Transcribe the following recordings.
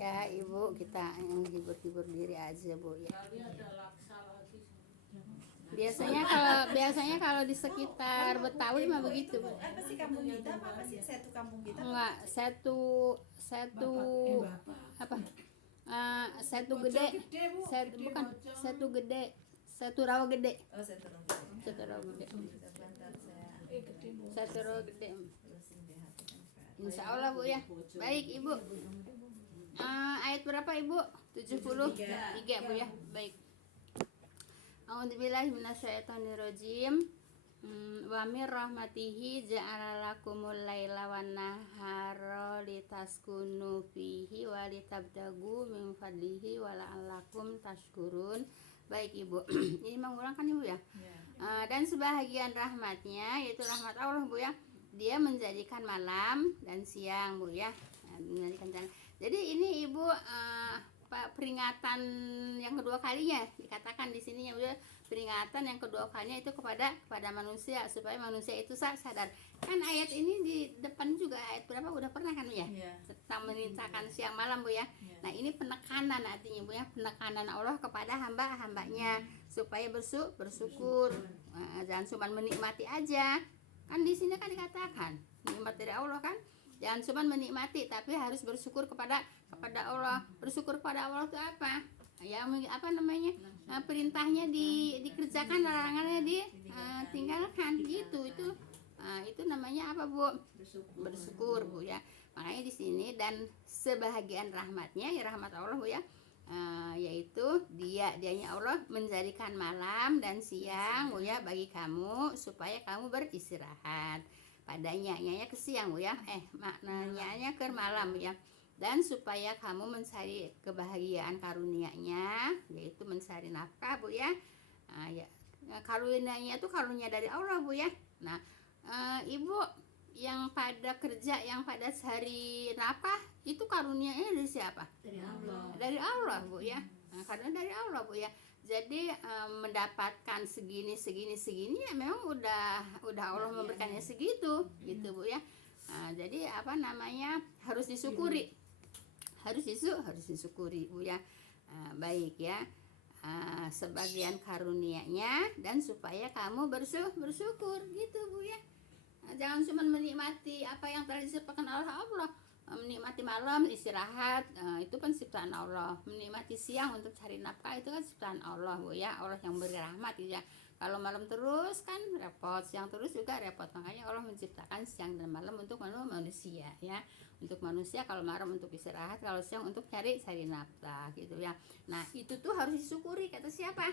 Ya ibu, kita yang hibur-hibur diri aja bu ya. Biasanya kalau di sekitar Betawi mah begitu bu. Apa sih kampung kita? Apa sih satu kampung kita? Enggak, satu apa? Satu gede, bukan satu gede, satu rawa gede. Oh, satu kampung. Satu rawa gede. Sebentar saya. Satu rawa gede. Terusin deh hati kan. Insya Allah bu ya. Baik ibu. Ayat berapa ibu? 73 bu ya. Baik. A'udzubillahi minasyaitonirrajim. Wa mir rahmatihi ja'ala lakumul laila wan nahara litaskunu fihi wa litabtagu min fadlihi wa la'allakum tashkurun. Baik ibu. Ini mengulang kan ibu ya? Dan sebahagian rahmatnya, yaitu rahmat Allah bu ya, dia menjadikan malam dan siang bu ya. Jadi ini ibu peringatan yang kedua kalinya dikatakan di sininya udah peringatan yang kedua kalinya itu kepada manusia supaya manusia itu sadar. Kan ayat ini di depan juga ayat berapa udah pernah kan bu ya? Tentang menitahkan siang malam bu ya. Nah ini penekanan artinya bu ya, penekanan Allah kepada hamba-hambanya supaya bersyukur. Jangan cuma menikmati aja. Kan di sini kan dikatakan nikmat dari Allah kan. Jangan cuma menikmati tapi harus bersyukur kepada Allah. Bersyukur kepada Allah itu apa? Ya apa namanya? Perintahnya dikerjakan, larangannya ditinggalkan gitu. Itu namanya apa bu? Bersyukur bu ya. Makanya di sini dan sebahagian rahmatnya ya rahmat Allah bu ya. Yaitu dianya Allah menjadikan malam dan siang bu ya bagi kamu supaya kamu beristirahat padanya ke siang bu ya maknanya ke malam bu ya dan supaya kamu mencari kebahagiaan karunia-Nya yaitu mencari nafkah bu ya. Ya karunia-Nya itu karunia dari Allah bu ya. Nah ibu yang pada kerja yang pada cari nafkah itu karunia-Nya dari siapa? Dari Allah bu ya. Karena dari Allah bu ya. Jadi mendapatkan segini ya memang udah Allah memberikannya segitu gitu bu ya. Jadi apa namanya harus disyukuri, harus disyukuri bu ya. Baik ya. Sebagian karunia-Nya dan supaya kamu bersyukur gitu bu ya. Jangan cuma menikmati apa yang telah disediakan Allah. Menikmati malam istirahat itu kan ciptaan Allah. Menikmati siang untuk cari nafkah itu kan ciptaan Allah bu ya. Allah yang beri rahmat ya. Kalau malam terus kan repot, siang terus juga repot. Makanya Allah menciptakan siang dan malam untuk manusia ya. Untuk manusia kalau malam untuk istirahat, kalau siang untuk cari nafkah gitu ya. Nah itu tuh harus disyukuri kata siapa?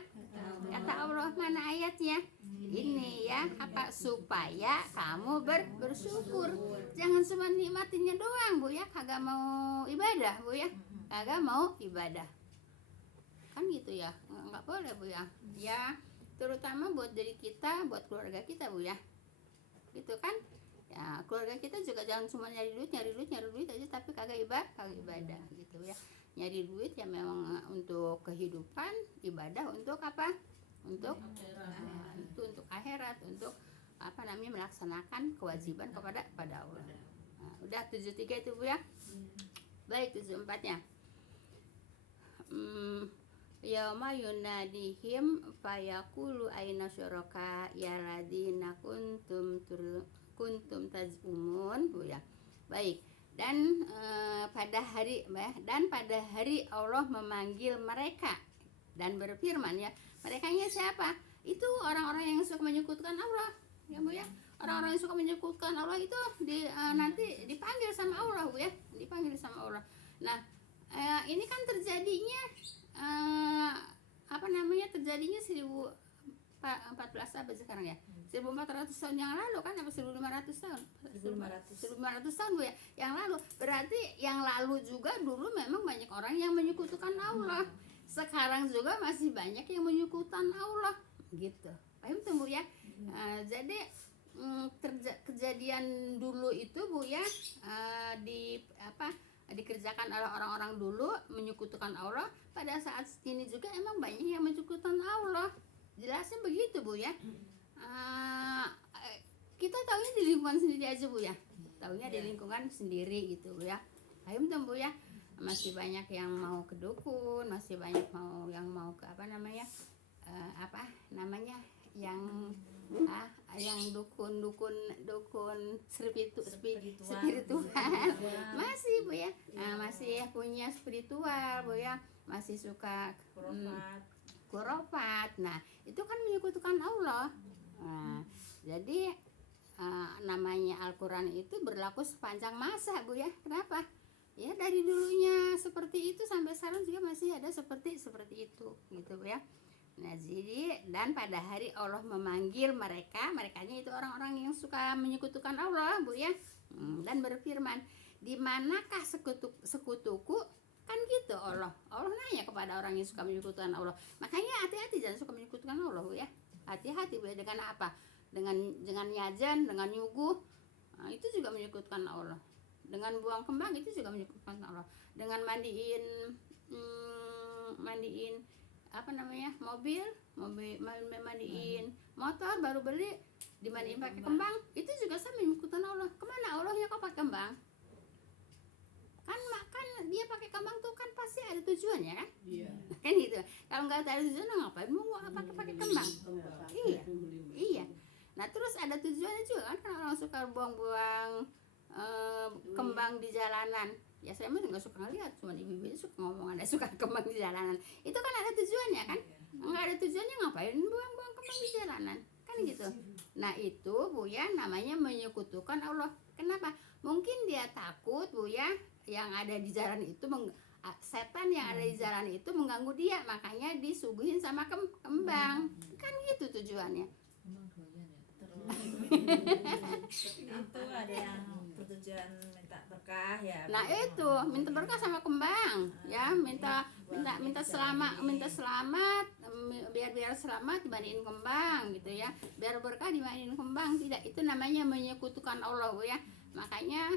Kata Allah. Mana ayatnya? Ini ya apa supaya kamu bersyukur. Jangan cuma nikmatinya doang bu ya, kagak mau ibadah bu ya, kagak mau ibadah kan gitu ya, nggak boleh bu ya. Ya terutama buat diri kita, buat keluarga kita bu ya, gitu kan ya. Keluarga kita juga jangan cuma nyari duit aja tapi kagak ibadah gitu ya. Nyari duit ya memang untuk kehidupan, ibadah untuk apa? Untuk itu untuk akhirat, untuk apa namanya melaksanakan kewajiban kepada Allah. Udah 73 itu bu ya. Baik 74-nya. Yauma yunadihim fayaqulu aina syuraka ya ladina kuntum tazumun bu ya. Baik. Dan pada hari Allah memanggil mereka dan berfirman ya. Merekanya siapa? Itu orang-orang yang suka menyekutukan Allah ya bu ya. Orang-orang yang suka menyekutukan Allah itu nanti dipanggil sama Allah bu ya, dipanggil sama Allah. Nah ini kan terjadinya terjadinya 1014 apa sekarang ya, 1400 tahun yang lalu kan, apa 1500 tahun 1500 tahun bu ya yang lalu. Berarti yang lalu juga dulu memang banyak orang yang menyekutukan Allah. Sekarang juga masih banyak yang menyekutukan Allah gitu. Paham tuh bu ya. Jadi kejadian dulu itu bu ya dikerjakan oleh orang-orang dulu menyekutukan Allah. Pada saat ini juga emang banyak yang menyekutukan Allah. Jelasnya begitu bu ya. Kita tahunya di lingkungan sendiri aja bu ya. Tahunya di lingkungan sendiri gitu bu ya. Paham tuh bu ya. masih banyak yang mau ke dukun, masih banyak yang mau ke apa namanya yang yang dukun spiritual masih Bu ya, masih punya spiritual Bu ya, masih suka khurafat. Nah itu kan menyekutukan Allah. Nah, jadi namanya Al-Quran itu berlaku sepanjang masa Bu ya. Kenapa? Ya dari dulunya seperti itu sampai sekarang juga masih ada seperti itu gitu Bu ya. Nah jadi dan pada hari Allah memanggil merekanya itu orang-orang yang suka menyekutukan Allah Bu ya, dan berfirman, di manakah sekutuku, kan gitu. Allah nanya kepada orang yang suka menyekutukan Allah. Makanya hati-hati jangan suka menyekutukan Allah Bu ya. Hati-hati Bu ya, dengan apa? Dengan nyajan, dengan nyuguh, itu juga menyekutukan Allah. Dengan buang kembang itu juga menyekutukan Allah. Dengan mandiin mobil mandiin motor baru beli dimandiin pakai kembang, itu juga sama menyekutukan Allah. Kemana Allahnya kok pakai kembang? Kan dia pakai kembang tuh kan pasti ada tujuannya kan? Iya. Kan gitu. Kalau nggak ada tujuan ngapain mau pakai kembang? Iya. Nah terus ada tujuannya juga kan orang suka buang-buang kembang di jalanan. Ya saya mah nggak suka ngeliat, cuma ibu-ibu suka ngomong ada suka kembang di jalanan. Itu kan ada tujuannya kan? Nggak ada tujuannya ngapain buang-buang kembang di jalanan? Kan gitu. Nah itu Bu ya namanya menyekutukan Allah. Kenapa? Mungkin dia takut Bu ya yang ada di jalan itu setan yang ada di jalan itu mengganggu dia, makanya disuguhin sama kembang. Kan gitu tujuannya. Itu ada yang bertujuan minta berkah ya. Nah itu minta berkah sama kembang ya, minta selamat biar selamat dimandiin kembang gitu ya, biar berkah dimandiin kembang. Tidak, itu namanya menyekutukan Allah Bu ya. Makanya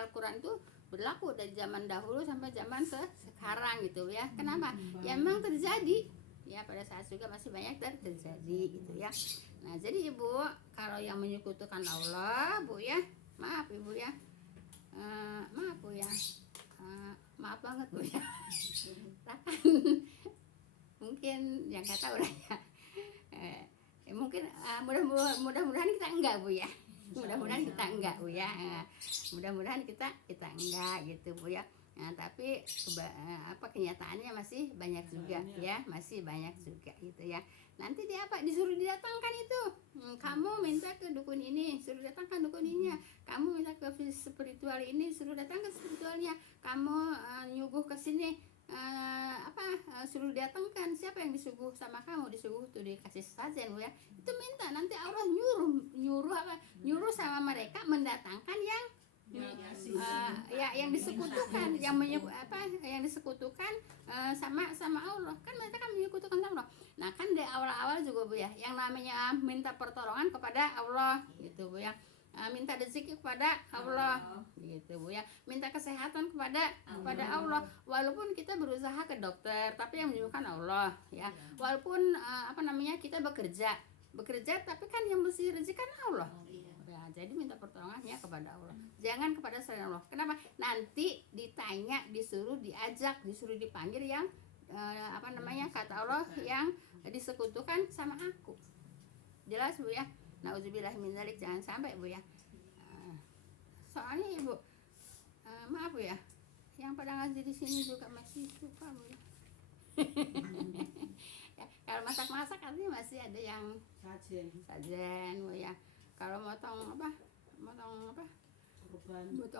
Al-Quran itu berlaku dari zaman dahulu sampai zaman sekarang gitu ya. Kenapa? Ya memang terjadi ya, pada saat juga masih banyak terjadi gitu ya. Nah jadi Ibu kalau yang menyekutukan Allah Bu ya, maaf Ibu ya, maaf Bu ya, maaf banget Bu ya. Mungkin yang nggak tahu lah ya, mungkin mudah-mudahan kita enggak Bu ya, mudah-mudahan kita enggak Bu ya, mudah-mudahan kita enggak gitu Bu ya. Nah tapi kenyataannya masih banyak juga ya, masih banyak juga gitu ya. Nanti dia disuruh didatangkan itu, kamu minta ke dukun ini, suruh datangkan dukun ininya. Kamu minta ke spiritual ini, suruh datangkan spiritualnya. Kamu nyuguh ke sini, suruh datangkan. Siapa yang disuguh sama kamu? Disuguh tuh dikasih sajen Bu ya. Itu minta, nanti Allah nyuruh sama mereka mendatangkan yang yang disekutukan, yang disekutukan sama Allah. Kan mereka kan menyekutukan Allah. Nah kan di awal-awal juga Bu ya, yang namanya minta pertolongan kepada Allah gitu Bu ya, minta rezeki kepada Allah gitu Bu ya, minta kesehatan kepada Allah. Walaupun kita berusaha ke dokter, tapi yang menyembuhkan Allah ya. Walaupun kita bekerja tapi kan yang mesti rezeki kan Allah. Jadi minta pertolongannya kepada Allah, jangan kepada selain Allah. Kenapa? Nanti ditanya, disuruh dipanggil yang kata Allah yang disekutukan sama aku. Jelas Bu ya. Nauzubillah min dzalik, jangan sampai Bu ya. Soalnya Ibu, maaf Bu ya, yang pada ngaji di sini juga masih suka Bu ya. Ya, kalau masak-masak artinya masih ada yang sajen Bu ya. Kalau motong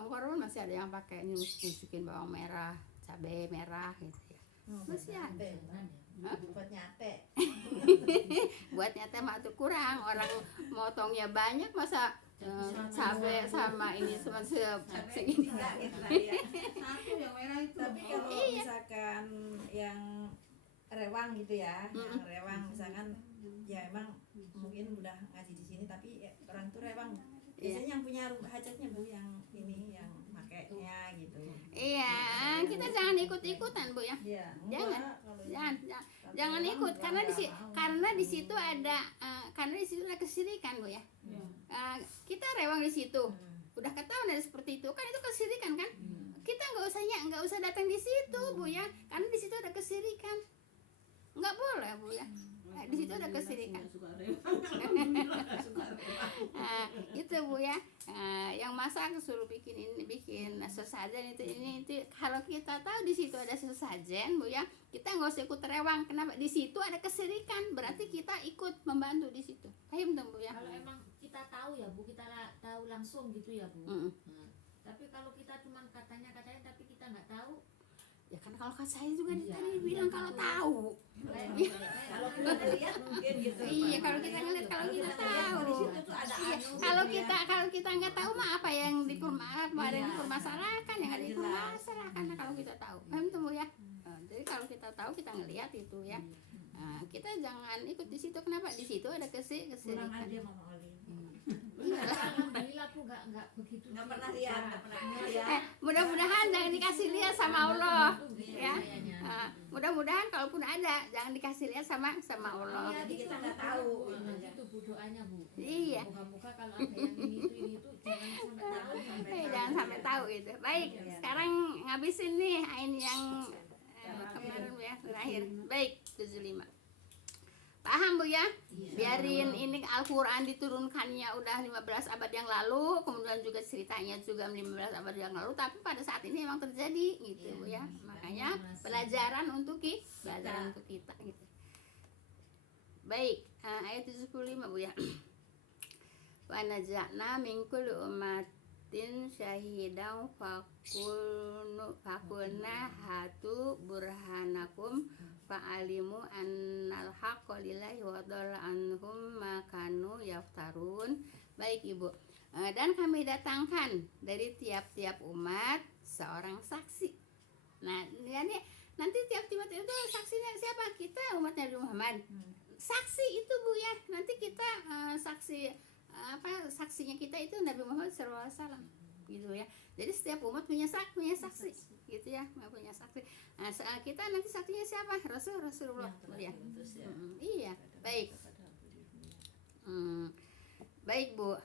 korban masih ada yang pakai nyusukin bawang merah, cabai merah gitu ya. Masih ada. Buat nyate. Buat nyate mah tuh kurang, orang motongnya banyak masa cabai sama ini cuma segini. Satu yang merah itu. Tapi kalau misalkan yang rewang gitu ya, yang rewang misalkan ya emang mungkin udah ngaji di sini tapi orang tuh rewang. Biasanya yang punya hajatnya Bu yang ini yang makainya gitu. Iya, kita jangan ikut-ikutan Bu ya. Jangan ikut karena di situ ada kesirikan Bu ya. Kita rewang di situ. Udah ketahuan dari seperti itu kan, itu kesirikan kan. kita nggak usah datang di situ Bu ya, karena di situ ada kesirikan, nggak boleh Bu ya. Di situ ada kesirikan. Nah, itu Bu ya. Yang masak suruh bikin sesajen itu kalau kita tahu di situ ada sesajen Bu ya, kita nggak usah ikut rewang. Kenapa? Di situ ada kesirikan, berarti kita ikut membantu di situ. Paham dong Bu ya? Kalau emang kita tahu ya Bu, kita tahu langsung gitu ya Bu. Tapi kalau kita cuma katanya tapi kita nggak tahu. Ya kan kalau saya juga tadi bilang kalau tahu. Kalau kita lihat mungkin gitu. Iya, kalau kita ngeliat, kalau kita tahu. Di situ tuh ada Iya, anu kalau kita nggak tahu mah apa yang dipermasalahkan, yang ada dipermasalahkan kalau kita tahu. Paham tuh Bu ya? Jadi kalau kita tahu, kita ngelihat itu ya. Kita jangan ikut di situ. Kenapa? Di situ ada kurang kesirikan. aja Mama Oli. Alhamdulillah aku nggak begitu. Nggak pernah lihat. Mudah-mudahan jangan dikasih lihat sama Allah ya. Kayaknya. Mudah-mudahan kalaupun ada jangan dikasih lihat sama Allah. Jadi kita nggak tahu. Itu Bu doanya Bu. Iya. Moga-moga kalau ada yang ini itu jangan sampai tahu. Jangan sampai tahu itu. Baik, sekarang ngabisin nih ini yang kemarin ya terakhir. Baik, 75. Paham Bu ya? Biarin ini Al-Quran diturunkannya udah 15 abad yang lalu, kemudian juga ceritanya juga 15 abad yang lalu, tapi pada saat ini memang terjadi gitu Bu ya. Makanya pelajaran untuk kita gitu. Baik, ayat 75 Bu ya. Wa naja'na min kulli ummatin syahidan fakulna hatu burhanakum fa'alimu annal haqqa lillahi wa dhalla anhum ma kanu yaftarun. Baik Ibu, dan kami datangkan dari tiap-tiap umat seorang saksi. Nah, ini nanti tiap-tiap itu saksinya siapa? Kita umat Nabi Muhammad. Saksi itu Bu ya, nanti kita saksinya kita itu Nabi Muhammad SAW gitu ya. Jadi setiap umat punya saksi gitu ya, punya saksi. Nah, kita nanti saksinya siapa? Rasulullah ya. Iya, baik. Baik Bu.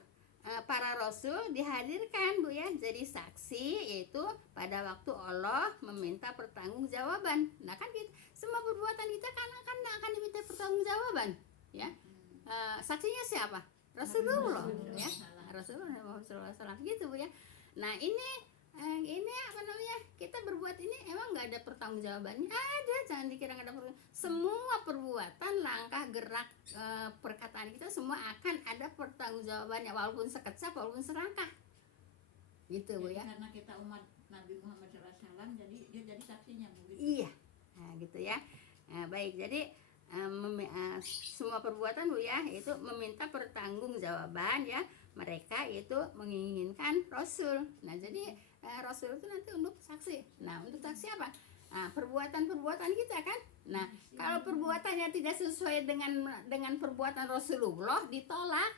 Para rasul dihadirkan Bu ya, jadi saksi yaitu pada waktu Allah meminta pertanggungjawaban. Nah kan semua perbuatan kita kan akan diminta pertanggungjawaban ya. Saksinya siapa? Rasulullah ya. Rasulullah SAW gitu Bu ya. Nah ini apa namanya, kita berbuat ini emang nggak ada pertanggungjawabannya? Ada, jangan dikira nggak ada pertanggungjawaban. Semua perbuatan, langkah, gerak, perkataan kita semua akan ada pertanggungjawabannya, walaupun sekejap, walaupun serangkah gitu Bu ya. Karena kita umat Nabi Muhammad SAW, jadi dia jadi saksinya Bu. Iya, nah gitu ya. Baik, jadi semua perbuatan Bu ya itu meminta pertanggungjawaban ya. Mereka itu menginginkan Rasul. Nah jadi Rasul itu nanti untuk saksi. Nah untuk saksi apa? Perbuatan-perbuatan kita kan. Nah kalau perbuatannya tidak sesuai dengan perbuatan Rasulullah ditolak.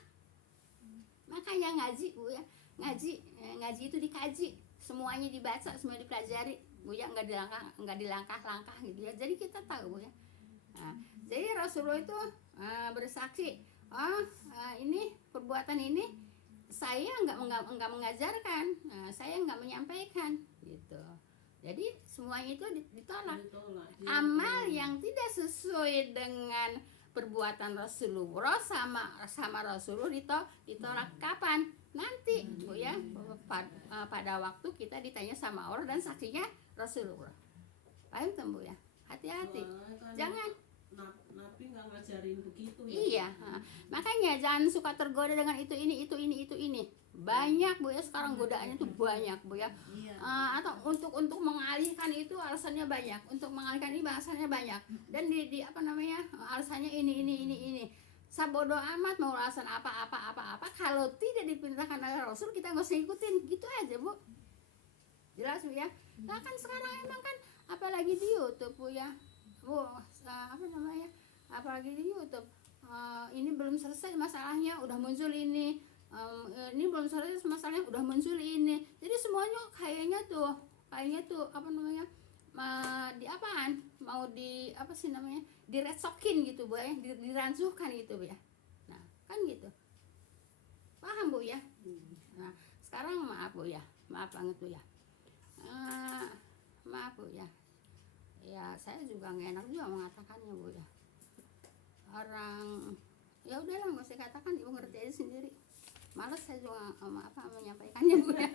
Makanya ngaji Bu ya. Ngaji itu dikaji, semuanya dibaca, semuanya dipelajari Bu ya, nggak dilangkah-langkah gitu ya. Jadi kita tahu Bu ya. Jadi Rasulullah itu bersaksi, ini perbuatan ini saya nggak mengajarkan, saya nggak menyampaikan gitu. Jadi semuanya itu ditolak. Amal yang tidak sesuai dengan perbuatan Rasulullah sama Rasulullah ditolak kapan? Nanti Bu ya, pada waktu kita ditanya sama Allah dan saksinya Rasulullah. Paham tuh Bu ya? Hati-hati, jangan. Nabi nggak ngajarin begitu ya. Iya, makanya jangan suka tergoda dengan itu ini. Banyak Bu ya, sekarang godaannya tuh banyak Bu ya. Atau untuk mengalihkan itu alasannya banyak, untuk mengalihkan ini alasannya banyak. Dan di apa namanya, alasannya ini. Sabodo amat mau alasan apa. Kalau tidak diperintahkan oleh Rasul, kita nggak usah ikutin, gitu aja Bu. Jelas Bu ya. Nah kan sekarang emang kan apalagi di YouTube Bu ya. Bu, apa namanya? Apalagi di YouTube. Ini belum selesai masalahnya, udah muncul ini. Ini belum selesai masalahnya, udah muncul ini. Jadi semuanya kayaknya tuh apa namanya? Di apaan? Mau di apa sih namanya? Direcokin gitu Bu ya, dirancuhkan gitu Bu ya. Nah, kan gitu. Paham Bu ya? Nah, sekarang maaf Bu ya. Maaf banget Bu ya. Maaf Bu ya. Ya saya juga nggak enak juga mengatakannya Bu ya. Orang ya udahlah nggak usah katakan, Ibu ngerti aja sendiri. Males saya juga menyampaikannya Bu ya.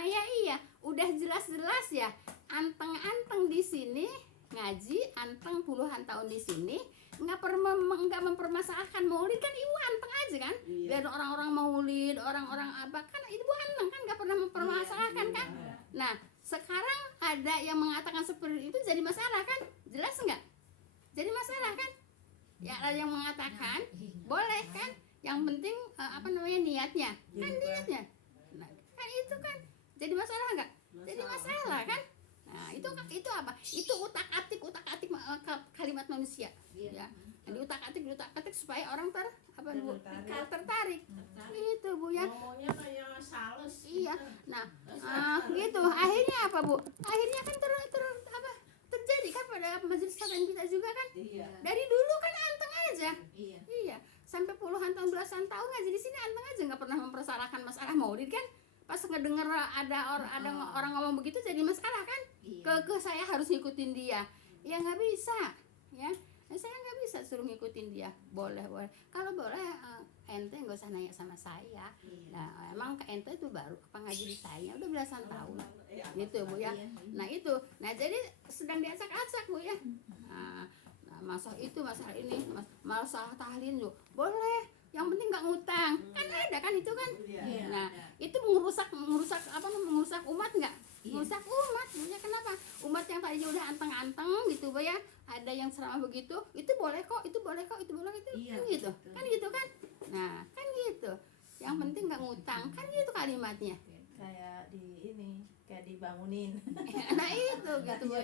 Ya iya, udah jelas-jelas ya. Anteng-anteng di sini ngaji, anteng puluhan tahun di sini, nggak mempermasalahkan maulid kan, Ibu anteng aja kan. Biar orang-orang maulid, orang-orang apa kan, Ibu anteng kan, nggak pernah mempermasalahkan kan. Nah sekarang ada yang mengatakan seperti itu jadi masalah kan, jelas nggak? Jadi masalah kan? Ya ada yang mengatakan boleh kan, yang penting niatnya kan, niatnya. Nah kan itu kan jadi masalah nggak? Jadi masalah kan? Nah itu apa? Itu utak-atik kalimat manusia, ya. Yang diutak-atik supaya orang tertarik. Gitu Bu ya. Ngomongnya kayak sales. Iya. Nah, gitu. Akhirnya apa Bu? Akhirnya kan terjadi kan pada majelis taklim kita juga kan. Iya. Dari dulu kan anteng aja. Iya. Iya. Sampai puluhan tahun, belasan tahun ngaji di sini anteng aja, nggak pernah mempersalahkan masalah maulid kan. Pas ngedenger ada orang ngomong begitu jadi masalah kan. Iya. Ke saya harus ngikutin dia. Ya nggak bisa, ya. Saya nggak bisa suruh ngikutin dia. Boleh. Kalau boleh ente nggak usah nanya sama saya. Nah emang ke ente itu baru apa ngaji di saya udah belasan tahun. Gitu Bu ya. Nah itu, jadi sedang diacak-acak Bu ya. Nah, masalah ini, masalah tahlil juga boleh. Yang penting nggak ngutang, kan ada kan itu kan. Nah itu merusak umat nggak? Merusak umat, ya kenapa? Umat yang tadinya udah anteng-anteng gitu Bu ya, ada yang ceramah begitu, itu boleh kok, itu kan gitu kan. Nah kan gitu, yang penting nggak ngutang, kan gitu kalimatnya. Kayak dibangunin. Nah itu gitu Bu.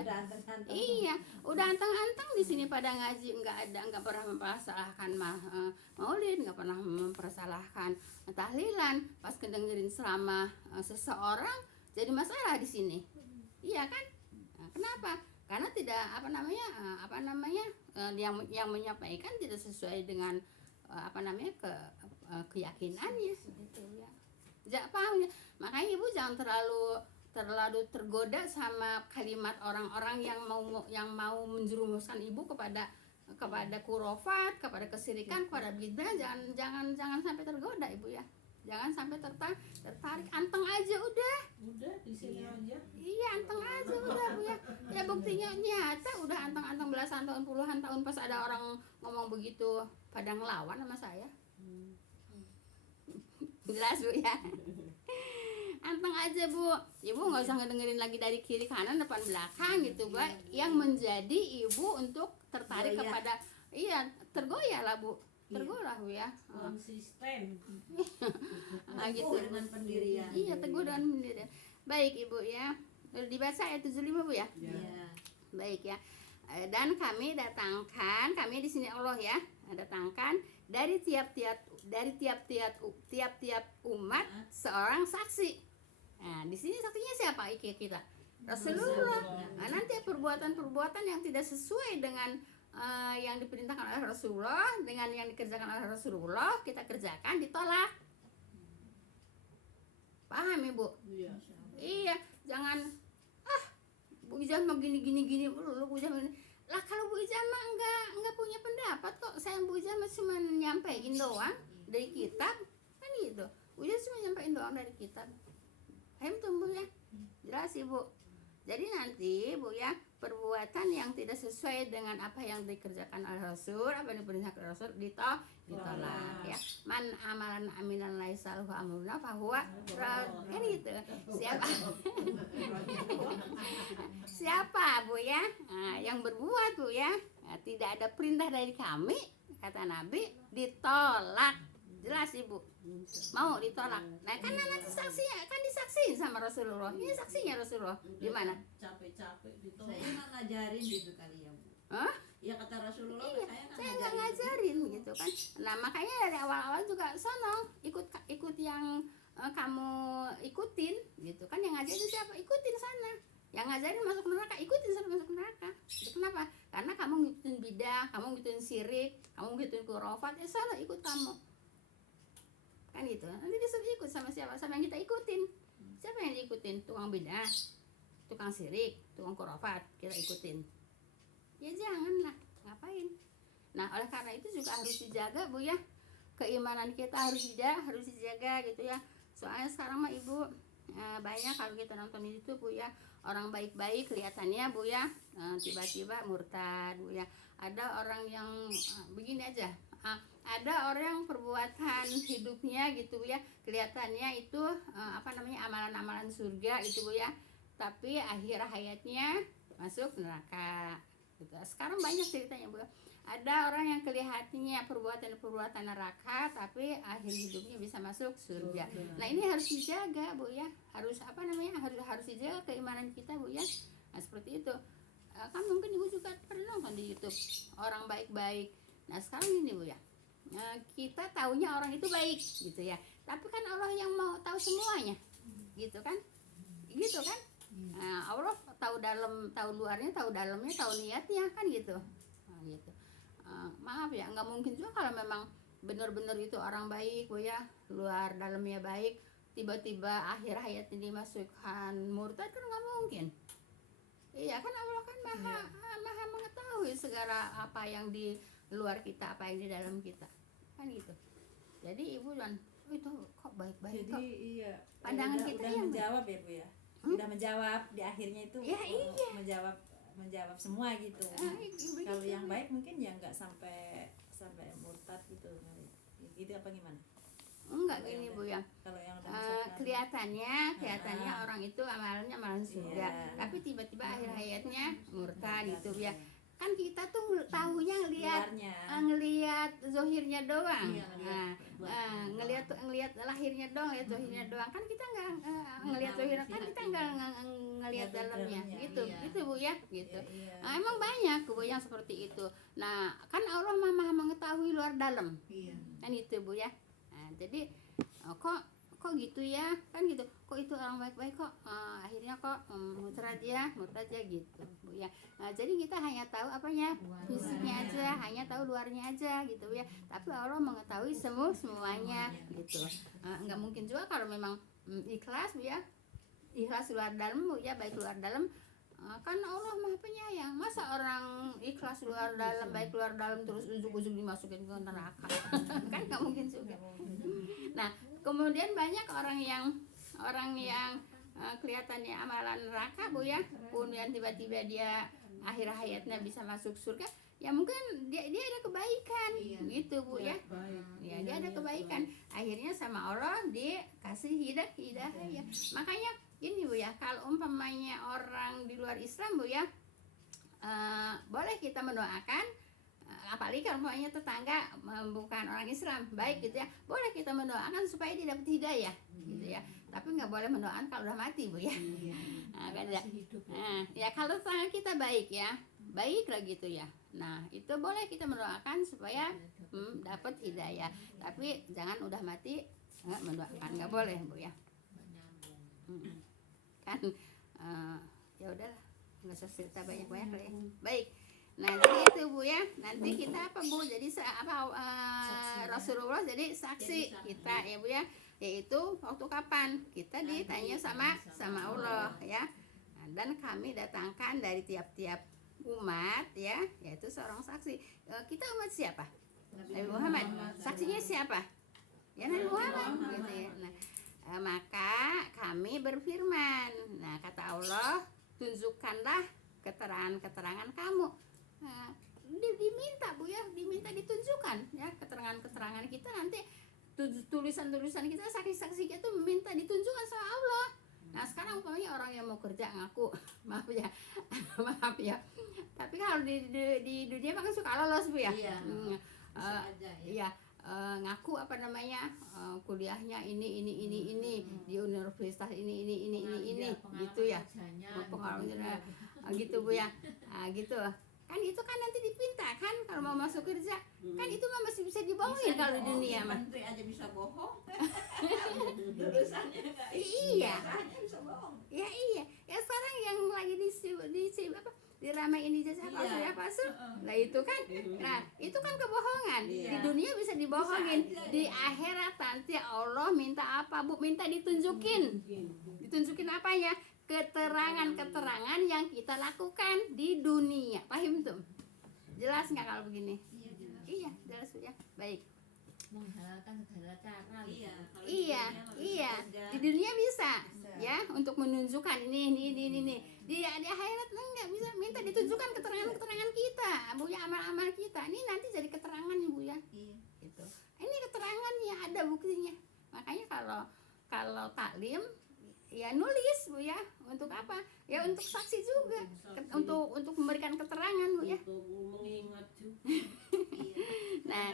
Iya, udah anteng-anteng di sini pada ngaji, nggak pernah mempermasalahkan maulid, nggak pernah mempermasalahkan tahlilan. Pas kedengerin ceramah seseorang jadi masalah di sini. Iya kan? Nah, kenapa? Karena tidak yang menyampaikan tidak sesuai dengan keyakinannya gitu ya. Jangan paham ya. Makanya Ibu jangan terlalu tergoda sama kalimat orang-orang yang mau menjerumuskan Ibu kepada khurafat, kepada kesirikan, kepada bidah. Jangan sampai tergoda Ibu ya. Jangan sampai tertarik, anteng aja udah di sini aja. Iya anteng aja udah Bu ya. Ya buktinya nyata udah anteng-anteng belasan tahun, puluhan tahun, pas ada orang ngomong begitu pada ngelawan sama saya. Jelas Bu ya. Anteng aja Bu. Ibu nggak usah ngedengerin lagi dari kiri kanan depan belakang gitu Bu. Yang menjadi Ibu untuk tertarik kepada tergoyah lah Bu. Tergoyah Bu ya. Konsisten. Gitu. Dengan pendirian. Iya, teguh dengan pendirian. Baik Ibu ya. Dibaca ayat 75 Bu ya. Iya. Baik ya. Dan kami di sini Allah ya, datangkan dari tiap-tiap umat seorang saksi. Nah, di sini saksinya siapa? Kita. Rasulullah. Nah, nanti perbuatan-perbuatan yang tidak sesuai dengan yang diperintahkan oleh Rasulullah, dengan yang dikerjakan oleh Rasulullah, kita kerjakan, ditolak. Paham Ibu? Iya, jangan Bu Ijah mah gini lu Bu Ijah lah. Kalau Bu Ijah mah enggak punya pendapat kok. Saya Bu Ijah mah cuma nyampein doang dari kitab kan gitu. Bu Ijah cuma nyampein doang dari kitab. Bu ya. Jelas Ibu. Jadi nanti Bu ya, perbuatan yang tidak sesuai dengan apa yang dikerjakan oleh Rasul, apa yang diperintahkan oleh Rasul, ditolak ya. Man amalan aminan laisa lahu amruna fahuwa rad. Kan gitu. Siapa Bu ya? Nah, yang berbuat Bu ya, tidak ada perintah dari kami, kata Nabi, ditolak. Jelas Ibu. Mau ditolak. Nah, kan nanti saksinya kan disaksiin sama Rasulullah. Ini saksinya Rasulullah. Di mana? Capek-capek ditolak. Saya nggak ngajarin gitu kali ya Bu. Hah? Ya kata Rasulullah, Iya, saya saya nggak ngajarin gitu kan. Nah, makanya dari awal-awal juga sono ikut yang kamu ikutin gitu kan. Yang ngajarin siapa? Ikutin sana. Yang ngajarin masuk neraka, ikutin sana masuk neraka. Itu kenapa? Karena kamu ngikutin bidah, kamu ngikutin syirik, kamu ngikutin khurafat, ya sana ikut kamu. Kan gitu. Nanti disuruh ikut sama siapa? Sama yang kita ikutin. Siapa yang diikutin? ikutin tukang bid'ah, tukang syirik, tukang khurafat, kita ikutin. Ya janganlah, ngapain. Nah oleh karena itu juga harus dijaga Bu ya, keimanan kita harus dijaga gitu ya. Soalnya sekarang mah Ibu banyak kalau kita nonton di YouTube Bu ya, orang baik-baik kelihatannya Bu ya, tiba-tiba murtad Bu ya. Ada orang yang begini aja, ada orang perbuatan hidupnya gitu ya, kelihatannya itu amalan-amalan surga itu Bu ya, tapi akhir hayatnya masuk neraka gitu. Sekarang banyak ceritanya Bu. Ada orang yang kelihatannya perbuatan neraka tapi akhir hidupnya bisa masuk surga. Nah ini harus dijaga Bu ya, harus harus dijaga keimanan kita Bu ya. Nah seperti itu. Kan mungkin Ibu juga pernah nonton di YouTube orang baik-baik. Nah sekarang ini Bu ya, kita taunya orang itu baik gitu ya, tapi kan Allah yang mau tahu semuanya gitu kan. Allah tahu dalam, tahu luarnya, tahu dalamnya, tahu niatnya kan gitu. Gitu. Maaf ya, nggak mungkin juga kalau memang benar-benar itu orang baik Bu ya, luar dalamnya baik, tiba-tiba akhir hayatnya dimasukkan murtad, kan nggak mungkin. Iya kan, Allah kan maha mengetahui segala apa yang di luar kita, apa yang di dalam kita kan gitu. Jadi Ibu dan itu kok baik-baik kok. Jadi iya, Pandangan udah, kita udah yang menjawab ya Bu ya. Udah menjawab di akhirnya itu. Ya, iya. menjawab semua gitu. Begitu. Kalau yang baik mungkin ya nggak sampai murtad gitu. Itu apa gimana? Enggak gini Bu ya. Kalau yang udah misalkan Kelihatannya orang itu amalan surga, Iya. tapi tiba-tiba akhir hayatnya murtad gitu ya. Kan kita tuh tahunya ngelihat zohirnya doang. Iya, ngelihat lahirnya doang, ya zohirnya doang. Kan kita nggak ngelihat zohirnya, kan kita nggak ngelihat dalamnya gitu. Gitu Bu ya, gitu. Iya. Nah, emang banyak Bu yang seperti itu. Nah, kan Allah maha mengetahui luar dalam. Iya. Kan itu Bu ya. Nah, jadi kok gitu ya, kan gitu. Kok itu orang baik-baik kok akhirnya kok murtad aja gitu Bu ya. Nah, jadi kita hanya tahu apanya, fisiknya aja, hanya tahu luarnya aja gitu ya. Tapi Allah mengetahui semuanya gitu. Nggak mungkin juga kalau memang ikhlas Bu ya. Ikhlas luar dalam Bu ya, baik luar dalam. Kan Allah maha penyayang. Masa orang ikhlas luar dalam, baik luar dalam, terus ujung-ujung dimasukin ke neraka? Kan nggak mungkin juga. Nah, kemudian banyak orang yang kelihatannya amalan neraka Bu ya, kemudian tiba-tiba dia akhir hayatnya bisa masuk surga. Ya mungkin dia ada kebaikan gitu Bu ya. Ya dia ada kebaikan. Akhirnya sama Allah dikasih hidayah ya. Makanya gini Bu ya, kalau umpamanya orang di luar Islam Bu ya, boleh kita mendoakan, apalagi kalau umpamanya tetangga bukan orang Islam baik gitu ya, boleh kita mendoakan supaya dia dapat hidayah gitu ya. Tapi nggak boleh mendoakan kalau udah mati Bu ya. Ya kalau tetangga kita baik ya, baik lah gitu ya. Nah itu boleh kita mendoakan supaya dapat hidayah. Tapi jangan udah mati nggak mendoakan, nggak boleh Bu ya. Kan ya udahlah, nggak usah cerita banyak-banyak lah ya. Baik. Nah jadi itu Bu ya, nanti kita apa Bu, jadi Rasulullah jadi saksi kita ya Bu ya, yaitu waktu kapan kita ditanya sama Allah ya. Nah, dan kami datangkan dari tiap-tiap umat ya, yaitu seorang saksi. Kita umat siapa? Nabi Muhammad. Saksinya siapa? Ya Nabi Muhammad gitu ya. Nah, maka kami berfirman, nah kata Allah, tunjukkanlah keterangan kamu. Nah, diminta Bu ya, diminta ditunjukkan ya keterangan kita, nanti tulisan kita, saksi-saksi kita minta ditunjukkan sama Allah. Nah sekarang umpamanya orang yang mau kerja ngaku maaf ya, tapi kalau di dunia makan suka lolos Bu ya. Iya. Ngaku kuliahnya ini di universitas ini gitu ya, pengalamannya gitu Bu ya. Gitu kan, itu kan nanti dipinta kan kalau mau masuk kerja, kan itu mah masih bisa dibohongin kalau di dunia mah. Menteri aja bisa bohong. Iya. Ya sekarang yang lagi diramein ijazah palsu ya palsu. Nah itu kan, nah itu kan kebohongan. Di dunia bisa dibohongin, di akhirat nanti Allah minta apa Bu? Minta ditunjukin. Ditunjukin apanya? Keterangan-keterangan yang kita lakukan di dunia. Paham tuh? Jelas nggak kalau begini? Iya, jelas Bu ya. Baik. Menghalalkan segala cara. Iya. Di dunia bisa, ya, untuk menunjukkan ini. Di akhirat enggak bisa, minta ditunjukkan keterangan-keterangan kita, Bu ya, amal-amal kita. Ini nanti jadi keterangan nih Bu ya. Gitu. Ini keterangannya, ada buktinya. Makanya kalau taklim ya nulis Bu ya. Untuk apa? Ya untuk saksi juga. Untuk memberikan keterangan Bu ya. Untuk mengingat juga. Nah,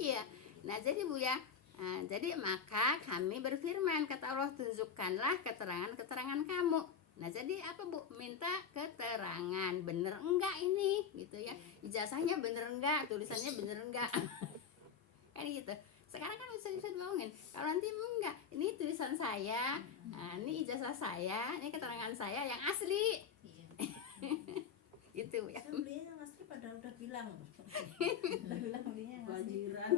iya. Nah, jadi Bu ya. Nah, jadi maka kami berfirman, kata Allah, tunjukkanlah keterangan-keterangan kamu. Nah, jadi apa Bu? Minta keterangan, bener enggak ini, gitu ya. Ijazahnya bener enggak, tulisannya bener enggak. Kan gitu. Sekarang kan bisa dibohongin. Kalau nanti enggak, ini tulisan saya, nah, ini ijazah saya, ini keterangan saya yang asli. Gitu ya. Belinya yang asli pada udah bilang. Belinya yang asli. Banjiran.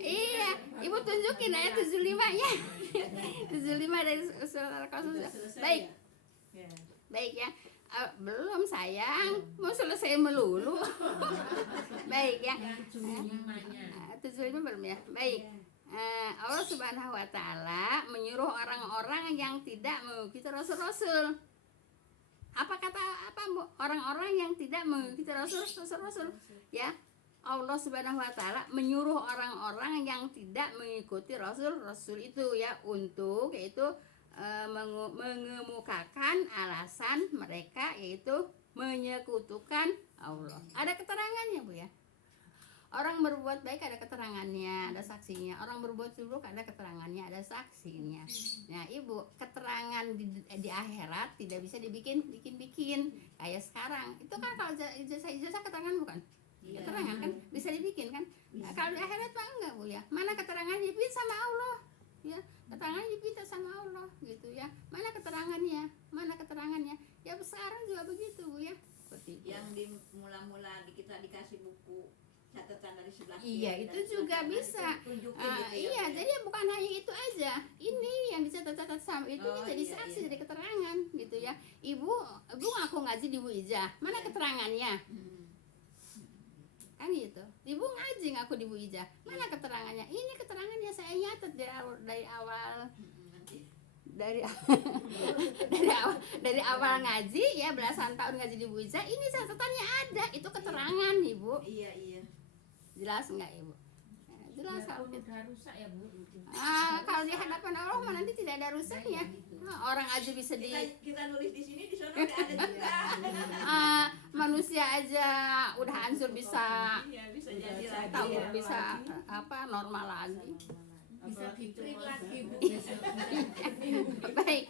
Iya, Ibu tunjukin ayat 75-nya. 75 dari surat Al-Qasas. Baik. Baik ya. Belum sayang, mau selesai melulu. Baik ya. 75 belum ya. Baik. Allah Subhanahu wa taala menyuruh orang-orang yang tidak mengikuti rasul-rasul. Apa Bu? Orang-orang yang tidak mengikuti rasul-rasul ya. Allah Subhanahu wa taala menyuruh orang-orang yang tidak mengikuti rasul-rasul itu ya, untuk yaitu mengemukakan alasan mereka, yaitu menyekutukan Allah. Ada keterangannya Bu ya. Orang berbuat baik ada keterangannya, ada saksinya. Orang berbuat buruk ada keterangannya, ada saksinya. Nah, Ibu, keterangan di akhirat tidak bisa dibikin kayak sekarang. Itu kan kalau ijazah keterangan bukan? Keterangan kan bisa dibikin kan? Nah, kalau di akhirat mah enggak Bu ya. Mana keterangannya? Dibikin sama Allah. Ya, keterangannya diminta sama Allah gitu ya. Mana keterangannya? Ya sekarang juga begitu Bu ya. Seperti itu. Yang di mula-mula kita dikasih buku catatan dari sebelah Iya, kiri, itu dari juga sebelah kanan, bisa. tunjukin gitu ya, Iya, Bu ya. jadi bukan hanya itu aja. Ini yang dicatat-catat sama itu jadi iya, saksi, iya. jadi keterangan gitu ya. Ibu ngaku ngaji di Bu Ijah. Mana keterangannya? Kan gitu. Ibu ngaji ngaku di Bu Ijah. Mana keterangannya? Ini keterangannya saya nyatet dari awal dari awal ngaji ya, belasan tahun ngaji di Bu Ijah. Ini catatannya ada. Itu keterangan Ibu. Iya. Jelas enggak Ibu? Nah, jelas kalau Biarpun udah rusak ya Bu. kalau di hadapan Allah mah nanti tidak ada rusaknya. Orang aja bisa Kita nulis di sini, di sana udah ada juga. manusia aja udah hancur bisa Iya, bisa jadi lagi. tahu ya, bisa lagi. normal lagi. Bisa Apalagi di-print cuma lagi Bu. Baik.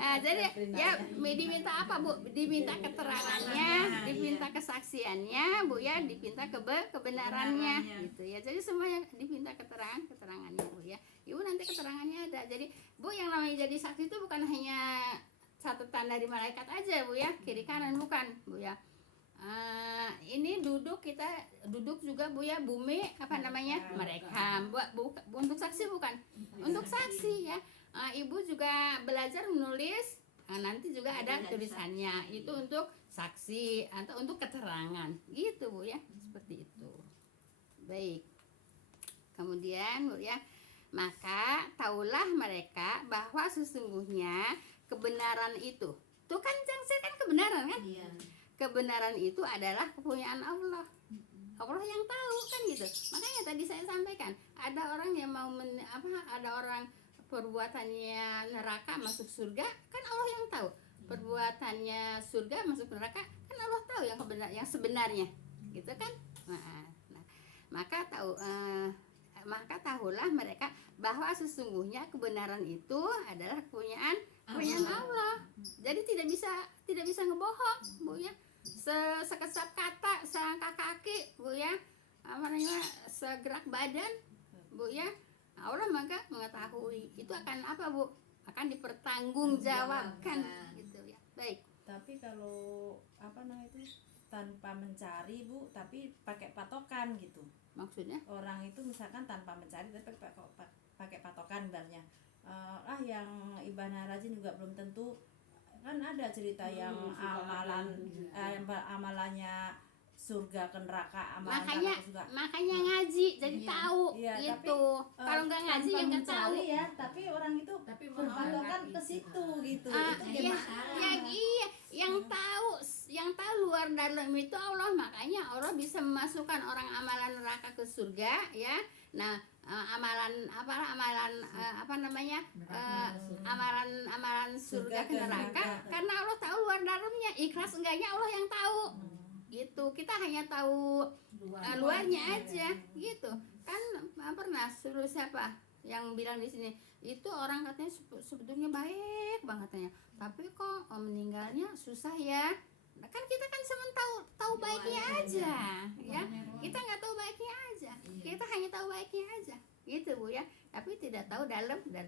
Jadi ya diminta apa Bu? Diminta keterangannya, diminta kesaksiannya Bu ya, diminta kebenarannya gitu ya. Jadi semuanya diminta keterangannya Bu ya. Ibu nanti keterangannya ada. Jadi Bu, yang namanya jadi saksi itu bukan hanya catatan dari malaikat aja Bu ya, kiri kanan bukan Bu ya. Ini kita duduk juga Bu ya, bumi apa namanya, merekam untuk saksi bukan, untuk saksi ya. Ibu juga belajar menulis, nanti juga ada tulisannya, itu untuk saksi atau untuk keterangan gitu Bu ya, seperti itu. Baik, kemudian Bu ya, maka taulah mereka bahwa sesungguhnya kebenaran itu tuh kan kan kebenaran kan. Kebenaran itu adalah kepunyaan Allah. Allah yang tahu kan gitu. Makanya tadi saya sampaikan, ada orang yang mau ada orang perbuatannya neraka masuk surga, kan Allah yang tahu. Perbuatannya surga masuk neraka, kan Allah tahu yang sebenarnya. Gitu kan? Nah, maka tahulah mereka bahwa sesungguhnya kebenaran itu adalah kepunyaan Allah. Jadi tidak bisa ngebohong Bu ya. Sekecap kata, selangkah kaki Bu ya, segerak badan Bu ya, Allah maka mengetahui itu akan apa Bu, akan dipertanggungjawabkan gitu ya. Baik. Tapi kalau apa namanya itu tanpa mencari Bu, tapi pakai patokan gitu. Maksudnya Orang itu misalkan tanpa mencari tapi pakai patokan ibaratnya. Yang ibadah rajin juga belum tentu, kan ada cerita yang amalannya surga ke neraka, amalan makanya neraka ke surga. makanya ngaji jadi tahu Iya, gitu. Kalau nggak ngaji tanpa ya nggak tahu. mencari ya, tapi orang itu Tapi berpatokan ke situ gitu. Ah, Itu Iya, gimana? iya, yang tahu luar dalam itu Allah, makanya Allah bisa memasukkan orang amalan neraka ke surga ya. Nah, amalan apa namanya? Amalan surga ke neraka karena Allah tahu luar dalamnya, ikhlas enggaknya Allah yang tahu. Gitu. Kita hanya tahu luarnya aja gitu. Kan pernah suruh siapa yang bilang di sini itu orang katanya sebetulnya baik banget katanya, tapi kok meninggalnya susah ya. Nah, kan kita kan cuma tahu baiknya aja ya, kita nggak tahu baiknya aja, kita hanya tahu baiknya aja gitu Bu ya, tapi tidak tahu dalamnya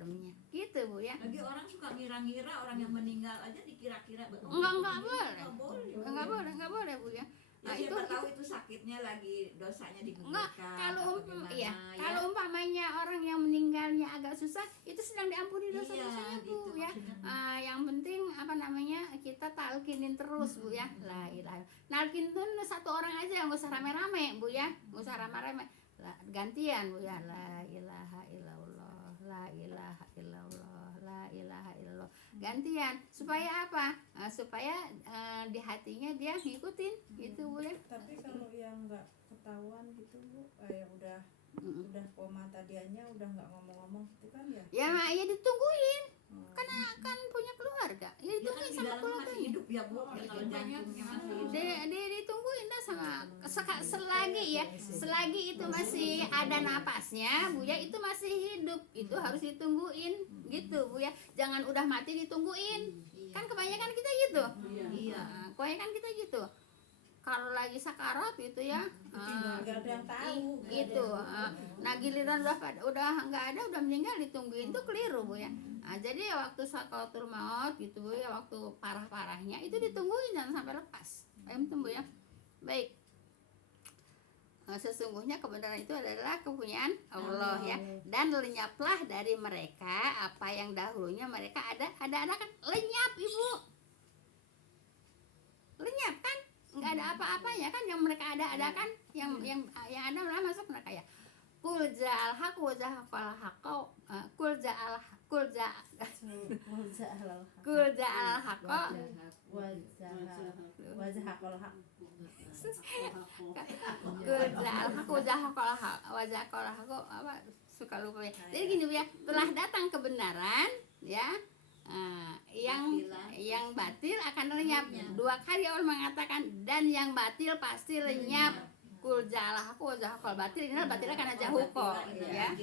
gitu Bu ya. Lagi orang suka ngira-ngira orang yang meninggal aja dikira-kira Enggak boleh Nggak boleh Bu ya. Ya, Nah, siapa tahu itu sakitnya lagi dosanya enggak, digugurkan kalau umpamanya orang yang meninggalnya agak susah itu sedang diampuni dosa-dosanya Bu gitu, ya. Yang penting apa namanya kita talkinin terus Bu ya, la ilaha. Nalkin tuh satu orang aja, nggak usah rame-rame Bu ya, nggak usah rame-rame, gantian Bu ya, la ilaha illallah, la ilaha illallah, la ilaha illallah, gantian supaya apa? Supaya di hatinya dia ngikutin gitu Bu ya. Tapi kalau yang nggak ketahuan gitu Bu, kayak udah koma tadiannya udah nggak ngomong-ngomong itu kan ya? Ya ditungguin, karena kan punya keluarga, ya ditungguin sama masih keluarganya. hidup ya Bu, kalau jantungnya masih hidup. Ditungguin dah sama selagi itu masih ada napasnya Bu ya, itu masih hidup, itu harus ditungguin gitu Bu ya. Jangan udah mati ditungguin, kan kebanyakan kita gitu. Kebanyakan kita gitu. Kalau lagi sakarat gitu ya, nggak ada yang tahu gitu. Nah giliran udah nggak ada, udah meninggal ditungguin, itu keliru Bu ya. Nah, jadi waktu sakaratul maut gitu Bu ya, waktu parah-parahnya itu ditungguin jangan sampai lepas. Paham tuh Bu ya. Baik. Sesungguhnya kebenaran itu adalah kepunyaan Allah ya, dan lenyaplah dari mereka apa yang dahulunya mereka adakan. Lenyap Ibu, lenyap kan, nggak ada apa-apanya kan yang mereka adakan, yang ada malah masuk neraka ya. Kul ja'al haq wa zahaqal haq, kul ja'al haq wa zahaqal haq, apa suka lupa ya. Jadi gini Bu ya, telah datang kebenaran ya, yang batil akan lenyap. Dua kali Allah mengatakan dan yang batil pasti lenyap. Kul ja'al haq wa zahaqal batil, ini batilnya karena jahuko ya.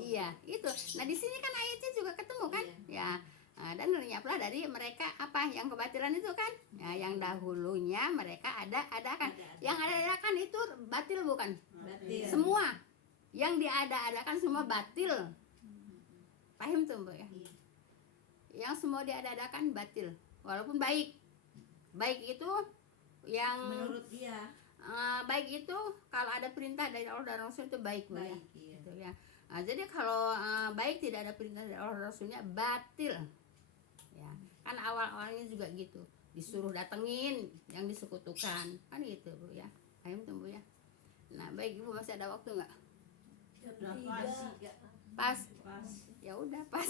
Iya, itu. Nah, di sini kan ayatnya juga ketemu kan? Ya. Dan lenyaplah dari mereka apa yang kebatilan itu kan? Ya, yang dahulunya mereka adakan. Yang adakan itu batil bukan? Semua yang diada-adakan semua batil. Paham tuh Bu ya? Yang semua diada-adakan batil, walaupun baik. Baik itu yang menurut dia baik itu kalau ada perintah dari Allah dan Rasul itu baik Bu ya. Gitu ya. Nah, jadi kalau baik tidak ada perintah dari Allah dan Rasulnya batil. Ya, kan awal-awalnya juga gitu. Disuruh datengin yang disekutukan. Kan gitu Bu ya. Ayo tunggu ya. Nah, baik Ibu masih ada waktu enggak? Pas. Ya udah pas.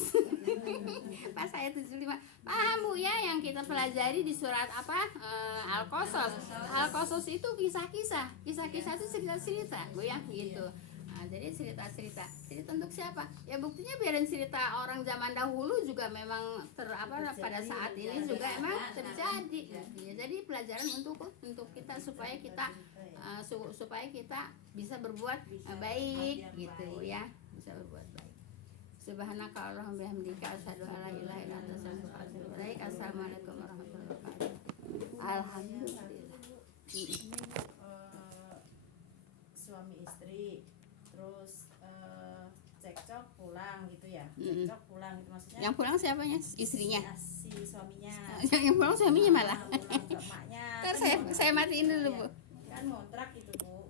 Pas ayat 75. Paham Bu ya yang kita pelajari di surat apa? Al-Qasas. Al-Qasas itu kisah-kisah. Kisah-kisah itu cerita-cerita Bu ya gitu. Nah, jadi cerita-cerita. Cerita untuk siapa? Ya buktinya biarin cerita orang zaman dahulu juga memang pada saat ini juga emang terjadi. Ya, jadi pelajaran untuk kita supaya kita bisa berbuat baik gitu ya. Bisa berbuat baik. Subhanaka Allahumma bihamdika asyhadu an la ilaha illa anta astaghfiruka wa atubu ilaik. Assalamualaikum warahmatullahi wabarakatuh. Alhamdulillah. Suami istri terus cekcok pulang gitu ya, Mm-mm. cekcok pulang gitu maksudnya. Yang pulang siapanya? Istrinya. Si suaminya. Yang pulang suaminya malah. Pulang ke emaknya. Ntar Kan ngontrak saya matiin dulu, gitu, Bu. ya. Kan ngontrak gitu Bu.